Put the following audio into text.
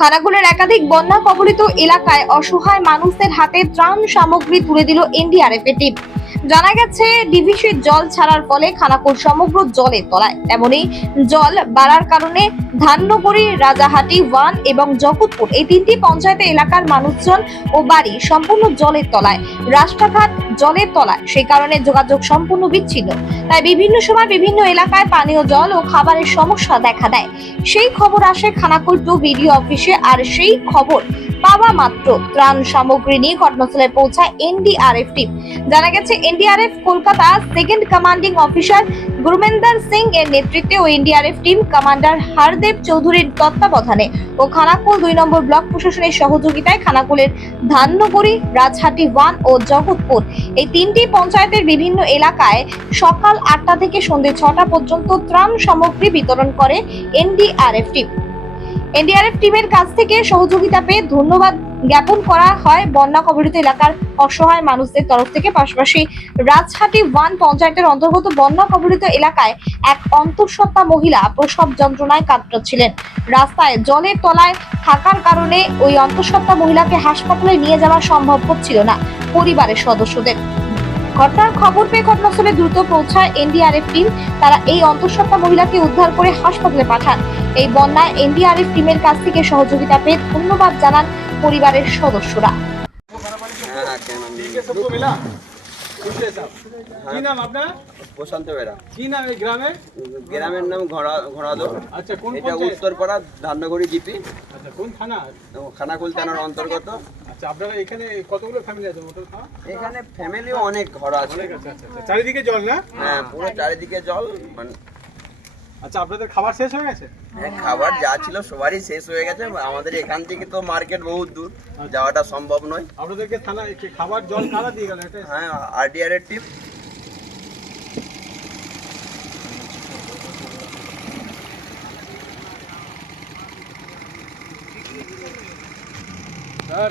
খানাকুলের একাধিক বন্যা কবলিত এলাকায় অসহায় মানুষদের হাতে ত্রাণ সামগ্রী তুলে দিল এনডিআরএফ এর টিম। জানা গেছে, ডিভিসির জল ছাড়ার ফলে খানাকুল সমগ্র জলের তলায়। তেমনি জল বাড়ার কারণে ধান্যগড়ি রাজাহাটি, ওয়ান এবং জগৎপুর এই তিনটি পঞ্চায়েত এলাকার মানুষজন ও বাড়ি সম্পূর্ণ জলের তলায়, রাস্তাঘাট জলের তলায়। সেই কারণে যোগাযোগ সম্পূর্ণ বিচ্ছিন্ন। তাই বিভিন্ন সময় বিভিন্ন এলাকায় পানীয় জল ও খাবারের সমস্যা দেখা দেয়। সেই খবর আসে খানাকুল টু বিডিও অফিসে আর সেই খবর পাওয়া মাত্র ত্রাণ সামগ্রী নিয়ে ঘটনাস্থলে পৌঁছায় এনডিআরএফ টিম। জানা গেছে NDRF Kolkata second commanding officer Gurmender Singh এর নেতৃত্বে ও এনডিআরএফ টিম কমান্ডার হারদেব চৌধুরীর তত্ত্বাবধানে ও খানাকুল দুই নম্বর ব্লক প্রশাসনের সহযোগিতায় খানাকুলের ধান্যগড়ি, রাজহাটি ওয়ান ও জগৎপুর এই তিনটি পঞ্চায়েতের বিভিন্ন এলাকায় সকাল আটটা থেকে সন্ধ্যে ছটা পর্যন্ত ত্রাণ সামগ্রী বিতরণ করে এনডিআরএফ টিম এনডিআরএফ টিমের কাছ থেকে সহযোগিতা পেয়ে ধন্যবাদ জ্ঞাপন করা হয় বন্যা কবলিত এলাকার অসহায় মানুষদের তরফ থেকে। পাশাপাশি রাজহাটি ওয়ান পঞ্চায়েতের অন্তর্গত বন্যা কবলিত এলাকায় এক অন্তঃসত্ত্বা মহিলা প্রসব যন্ত্রণায় কাতরাচ্ছিলেন। রাস্তায় জলের তলায় থাকার কারণে ওই অন্তঃসত্ত্বা মহিলাকে হাসপাতালে নিয়ে যাওয়া সম্ভব হচ্ছিল না পরিবারের সদস্যদের। ঘটনার খবর পেয়ে ঘটনাস্থলে দ্রুত পৌঁছায় এনডিআরএফ টিম। তারা এই অন্তঃসত্ত্বা মহিলাকে উদ্ধার করে হাসপাতালে পাঠান। এই বন্যায় এনডিআরএফ টিমের কাছ থেকে সহযোগিতা পেয়ে ধন্যবাদ জানান পরিবারের সদস্যরা। গ্রামের? নাম ঘোড়া আচ্ছা আচ্ছা থানা? অন্তর্গত। আচ্ছা এখানে কতগুলো ফ্যামিলি আছে? এখানে অনেক ঘর চারিদিকে জল না? হ্যাঁ পুরো চারিদিকে জল মানে আচ্ছা আপনাদের খাবার শেষ হয়ে গেছে হ্যাঁ, খাবার যা ছিল সবারই শেষ হয়ে গেছে আমাদের এখান থেকে তো মার্কেট বহুত দূর যাওয়াটা সম্ভব নয় আপনাদেরকে থানা খাবার জল কারা দিয়ে গেল এটা হ্যাঁ আরডিআর এর team sir